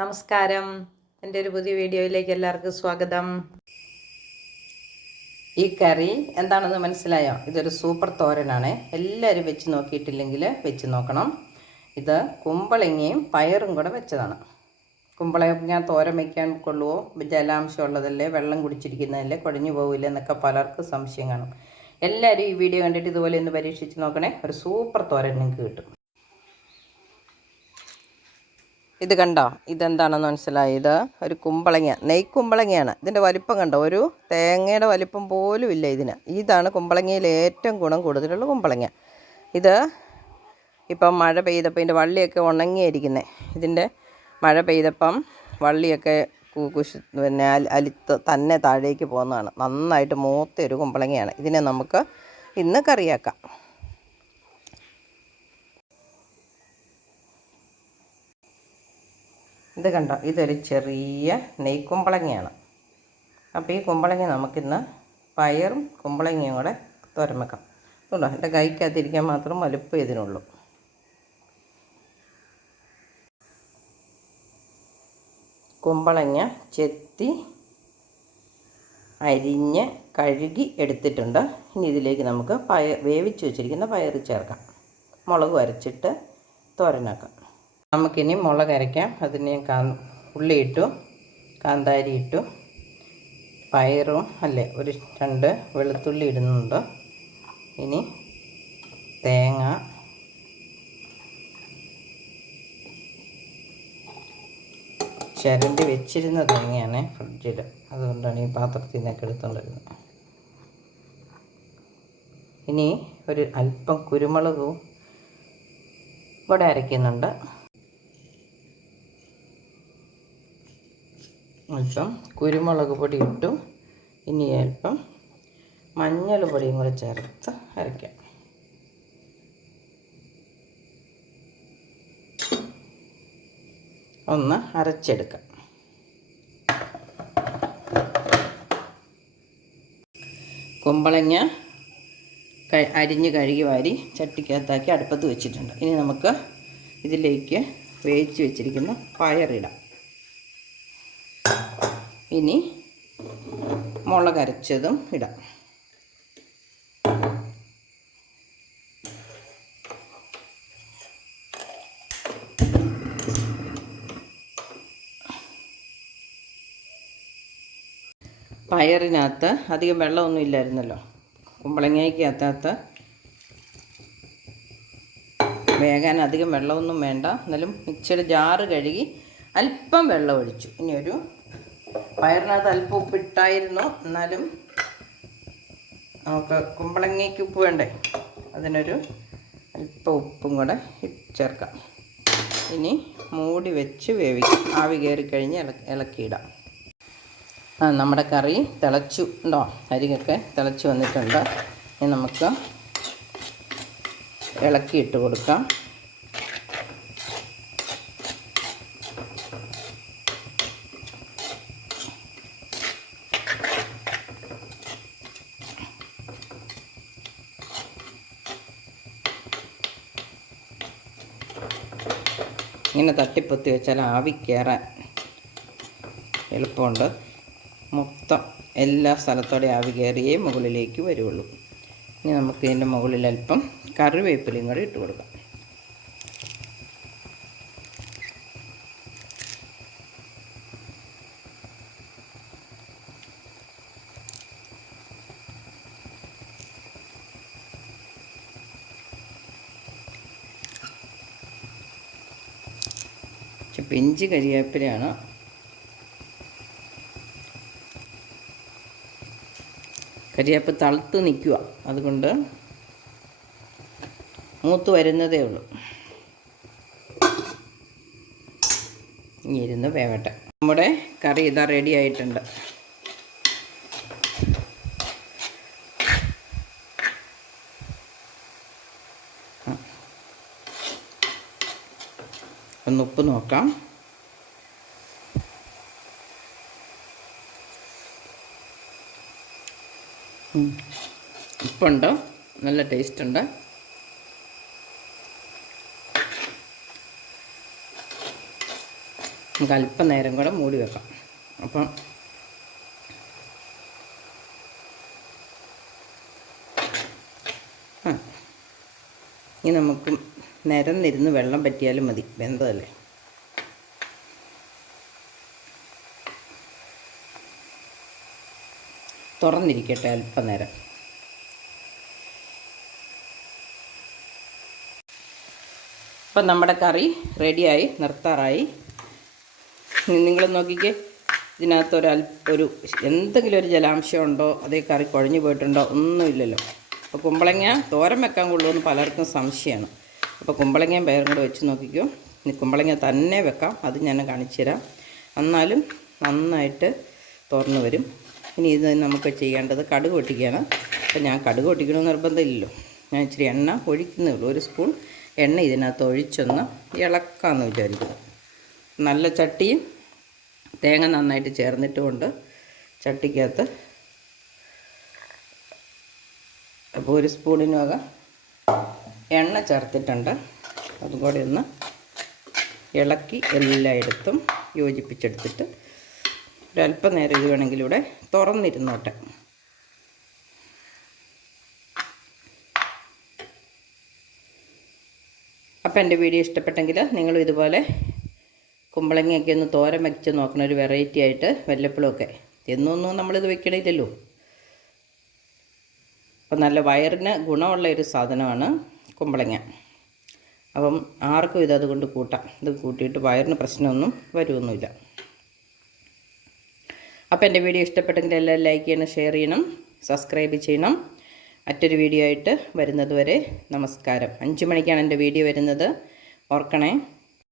നമസ്കാരം. എന്റെ ഒരു പുതിയ വീഡിയോയിലേക്ക് എല്ലാവർക്കും സ്വാഗതം. ഈ കറി എന്താണെന്ന് മനസ്സിലായോ? ഇതൊരു സൂപ്പർ തോരനാണ്. എല്ലാവരും വെച്ച് നോക്കിയിട്ടില്ലെങ്കിൽ വെച്ച് നോക്കണം. ഇത് കുമ്പളങ്ങയും പയറും കൂടെ വെച്ചതാണ്. കുമ്പളങ്ങ തോരൻ വയ്ക്കാൻ കൊള്ളുവോ? ജലാംശം ഉള്ളതല്ലേ? വെള്ളം കുടിച്ചിരിക്കുന്നതല്ലേ? കുഴഞ്ഞു പോകില്ല എന്നൊക്കെ പലർക്കും സംശയം കാണും. എല്ലാവരും ഈ വീഡിയോ കണ്ടിട്ട് ഇതുപോലെ ഒന്ന് പരീക്ഷിച്ച് നോക്കണേ. ഒരു സൂപ്പർ തോരൻ നിങ്ങൾക്ക് കിട്ടും. ഇത് കണ്ടോ? ഇതെന്താണെന്ന് മനസ്സിലായി? ഇത് ഒരു കുമ്പളങ്ങ നെയ് കുമ്പളങ്ങയാണ്. ഇതിന്റെ വലിപ്പം കണ്ടോ? ഒരു തേങ്ങയുടെ വലിപ്പം പോലും ഇല്ല ഇതിന്. ഇതാണ് കുമ്പളങ്ങയിൽ ഏറ്റവും ഗുണം കൂടുതലുള്ള കുമ്പളങ്ങ. ഇത് ഇപ്പം മഴ പെയ്തപ്പോൾ ഇതിന്റെ വള്ളിയൊക്കെ ഉണങ്ങിയിരിക്കുന്നത് ഇതിന്റെ മഴ പെയ്തപ്പം വള്ളിയൊക്കെ കുശി പിന്നെ അലിത്ത് തന്നെ താഴേക്ക് പോകുന്നതാണ്. നന്നായിട്ട് മൂത്ത ഒരു കുമ്പളങ്ങയാണ്. ഇതിനെ നമുക്ക് ഇന്ന് കറിയാക്കാം. ഇത് കണ്ടോ? ഇതൊരു ചെറിയ നെയ് കുമ്പളങ്ങയാണ് അപ്പോൾ ഈ കുമ്പളങ്ങ നമുക്കിന്ന് പയറും കുമ്പളങ്ങയും കൂടെ തുരമക്കാം അതുകൊണ്ടോ കണ്ടോ എന്റെ കൈക്കകത്തിരിക്കാൻ മാത്രം വലുപ്പം ഇതിനുള്ളൂ. കുമ്പളങ്ങ ചെത്തി അരിഞ്ഞ് കഴുകി എടുത്തിട്ടുണ്ട്. ഇനി ഇതിലേക്ക് നമുക്ക് പയർ വേവിച്ച് വെച്ചിരിക്കുന്ന പയർ ചേർക്കാം. മുളക് അരച്ചിട്ട് തോരനാക്കാം നമുക്കിനി മുളക് അരയ്ക്കാം അതിന് കാ ഉള്ളി ഇട്ടു കാന്താരി ഇട്ടു. പയറും അല്ലേ ഒരു രണ്ട് വെളുത്തുള്ളി ഇടുന്നുണ്ട്. ഇനി തേങ്ങ. ചരണ്ടി വെച്ചിരുന്ന തേങ്ങയാണ് ഫ്രിഡ്ജിൽ. അതുകൊണ്ടാണ് ഈ പാത്രത്തിൽ നിന്നൊക്കെ എടുത്തുകൊണ്ടിരുന്നത് ഇനി ഒരു അല്പം കുരുമുളകും ഇവിടെ അരയ്ക്കുന്നുണ്ട്. അല്പം കുരുമുളക് പൊടി ഇട്ടു. ഇനി അല്പം മഞ്ഞൾ പൊടിയും കൂടെ ചേർത്ത് അരയ്ക്കാം ഒന്ന് അരച്ചെടുക്കാം. കുമ്പളങ്ങ അരിഞ്ഞ് കഴുകി വാരി ചട്ടിക്കകത്താക്കി അടുപ്പത്ത് വെച്ചിട്ടുണ്ട്. ഇനി നമുക്ക് ഇതിലേക്ക് വേവിച്ച് വെച്ചിരിക്കുന്ന പയറിടാം. ഇനി മുളക് അരച്ചതും ഇടാം. പയറിനകത്ത് അധികം വെള്ളമൊന്നും ഇല്ലായിരുന്നല്ലോ. കുമ്പളങ്ങയ്ക്കകത്തകത്ത് വേകാൻ അധികം വെള്ളമൊന്നും വേണ്ട. എന്നാലും മിക്സിയുടെ ജാറ് കഴുകി അല്പം വെള്ളം ഒഴിച്ചു ഇനി ഒരു പയറിനകത്ത് അല്പം ഉപ്പിട്ടായിരുന്നു. എന്നാലും നമുക്ക് കുമ്പളങ്ങയ്ക്ക് ഉപ്പ് വേണ്ടേ? അതിനൊരു അല്പം ഉപ്പും കൂടെ ചേർക്കാം. ഇനി മൂടി വെച്ച് വേവിക്കും. ആവി കയറി കഴിഞ്ഞ് ഇള ഇളക്കിയിടാം. ആ നമ്മുടെ കറി തിളച്ചു ഉണ്ടോ? അരികൊക്കെ തിളച്ചു വന്നിട്ടുണ്ട്. ഇനി നമുക്ക് ഇളക്കിയിട്ട് കൊടുക്കാം. ഇങ്ങനെ തട്ടിപ്പൊത്തി വെച്ചാൽ ആവി കയറാൻ എളുപ്പമുണ്ട്. മൊത്തം എല്ലാ സ്ഥലത്തോടെ ആവി കയറിയേ മുകളിലേക്ക് വരുള്ളൂ ഇനി നമുക്ക് ഇതിന്റെ മുകളിൽ അല്പം കറിവേപ്പിലയും കൂടെ ഇട്ട് കൊടുക്കാം. പക്ഷെ പിഞ്ച് കരിവേപ്പിലയാണ് കരിയേപ്പ് തളുത്ത് നിൽക്കുക അതുകൊണ്ട് മൂത്ത് വരുന്നതേ ഉള്ളൂ. ഇനി ഇരുന്ന് വേവട്ടെ. നമ്മുടെ കറി ഇതാ റെഡി ആയിട്ടുണ്ട്. ഒന്ന് ഉപ്പ് നോക്കാം. ഉപ്പുണ്ട്. നല്ല ടേസ്റ്റ് ഉണ്ട് നമുക്ക് അല്പനേരം കൂടെ മൂടി വെക്കാം. അപ്പം ഇനി നമുക്ക് നിരന്നിരുന്ന് വെള്ളം പറ്റിയാലും മതി. വെന്തതല്ലേ? തുറന്നിരിക്കട്ടെ അല്പനേരം. അപ്പം നമ്മുടെ കറി റെഡിയായി നിർത്താറായി. നിങ്ങൾ നോക്കിക്കേ ഇതിനകത്തൊരു അൽ ഒരു എന്തെങ്കിലും ഒരു ജലാംശം ഉണ്ടോ? അതേ കറി കുഴഞ്ഞു പോയിട്ടുണ്ടോ? ഒന്നുമില്ലല്ലോ. അപ്പോൾ കുമ്പളങ്ങ തോരം വെക്കാൻ കൊള്ളുമെന്ന് പലർക്കും സംശയമാണ്. അപ്പോൾ കുമ്പളങ്ങയും പയറും കൂടെ വെച്ച് നോക്കിക്കോ. ഇനി കുമ്പളങ്ങ തന്നെ വെക്കാം. അത് ഞാൻ കാണിച്ചു തരാം. എന്നാലും നന്നായിട്ട് തുറന്നു വരും. ഇനി ഇത് നമുക്ക് ചെയ്യേണ്ടത് കടുക് പൊട്ടിക്കുകയാണ്. അപ്പോൾ ഞാൻ കടുക് പൊട്ടിക്കണമെന്ന് നിർബന്ധമില്ലല്ലോ. ഞാൻ ഇച്ചിരി എണ്ണ ഒഴിക്കുന്നേ ഉള്ളൂ. ഒരു സ്പൂൺ എണ്ണ ഇതിനകത്ത് ഒഴിച്ചൊന്ന് ഇളക്കാമെന്ന് വിചാരിക്കുന്നു. നല്ല ചട്ടിയും തേങ്ങ നന്നായിട്ട് ചേർന്നിട്ടുമുണ്ട് ചട്ടിക്കകത്ത്. അപ്പോൾ ഒരു സ്പൂണിനകം എണ്ണ ചേർത്തിട്ടുണ്ട്. അതും ഒന്ന് ഇളക്കി എല്ലായിടത്തും യോജിപ്പിച്ചെടുത്തിട്ട് ഒരല്പം നേരം ഇത് വേണമെങ്കിൽ ഇവിടെ തുറന്നിരുന്നോട്ടെ. അപ്പം എന്റെ വീഡിയോ ഇഷ്ടപ്പെട്ടെങ്കിൽ നിങ്ങൾ ഇതുപോലെ കുമ്പളങ്ങയൊക്കെ ഒന്ന് തോരൻ വെച്ച് നോക്കണം ഒരു വെറൈറ്റി ആയിട്ട് വല്ലപ്പോഴൊക്കെ എന്നൊന്നും നമ്മളിത് വെക്കണില്ലല്ലോ. അപ്പം നല്ല വയറിന് ഗുണമുള്ള ഒരു സാധനമാണ്. കുമ്പളങ്ങ. അപ്പം ആർക്കും ഇത് അതുകൊണ്ട് കൂട്ടാം. ഇത് കൂട്ടിയിട്ട് വയറിന് പ്രശ്നമൊന്നും വരുമൊന്നുമില്ല അപ്പോൾ എന്റെ വീഡിയോ ഇഷ്ടപ്പെട്ടെങ്കിൽ എല്ലാവരും ലൈക്ക് ചെയ്യണം ഷെയർ ചെയ്യണം സബ്സ്ക്രൈബ് ചെയ്യണം. മറ്റൊരു വീഡിയോ ആയിട്ട് വരുന്നത് വരെ നമസ്കാരം. അഞ്ച് മണിക്കാണ് എന്റെ വീഡിയോ വരുന്നത്. ഓർക്കണേ.